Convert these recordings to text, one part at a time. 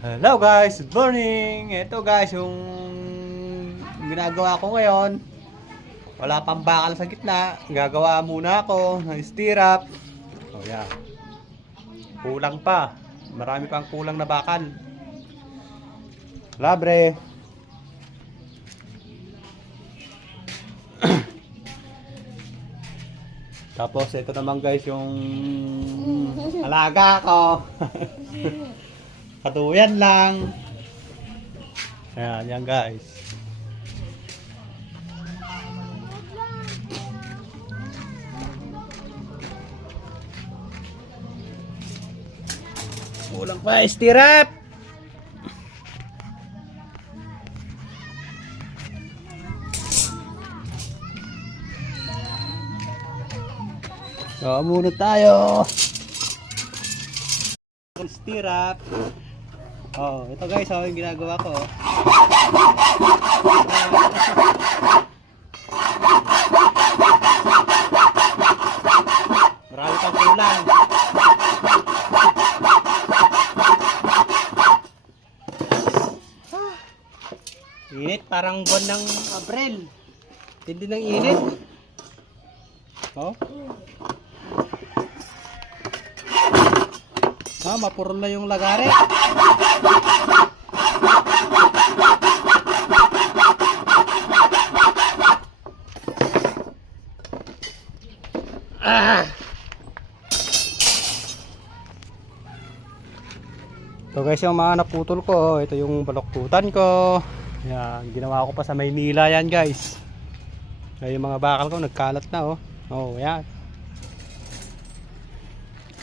Hello guys, good morning. Ito guys, yung ginagawa ko ngayon. Wala pang bakal sa gitna. Gagawa muna ako ng stirrup. Oh yeah. Kulang pa. Marami pang kulang na bakal. Labre. Tapos ito naman guys yung alaga ko. Katuyan lang. Ayan, yan guys. Kulang pa stirrup. So, muna tayo. Stirrup. Oh, ito guys, yung ginagawa ko. Marami pang kulang. Init, parang buwan ng Abril. Hindi ng init. Oh. Mapuro na yung lagare. Ito guys yung mga naputol ko. Ito yung baloktutan ko. Yan, ginawa ko pa sa Maynila yan guys. Kaya yung mga bakal ko nagkalat na oh. Oh, yan.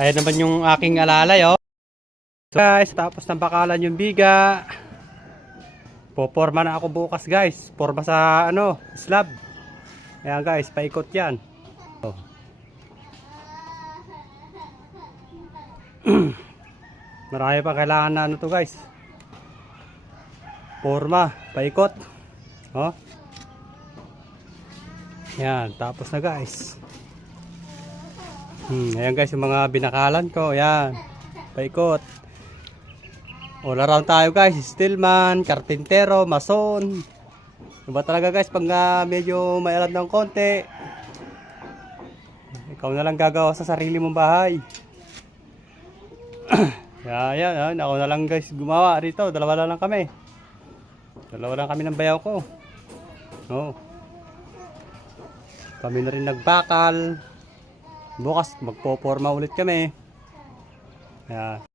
Ayan naman yung aking alalay oh. So guys, tapos ng bakalan yung biga. Poporma na ako bukas guys. Porma sa ano, slab. Ayan guys, paikot yan. Oh. Marami pa kailangan na ano to guys. Porma, paikot. Oh. Yan, tapos na guys. Ayan guys, yung mga binakalan ko. Ayan, paikot. All around tayo guys. Steelman, karpintero, mason. Iba talaga guys pag medyo may alam ng konti. Ikaw na lang gagawa sa sarili mong bahay. Yan, ako na lang guys gumawa rito. Dalawa lang kami. Dalawa lang kami ng bayaw ko. Oh. Kami na rin nagbakal. Bukas magpoporma ulit kami. Yan.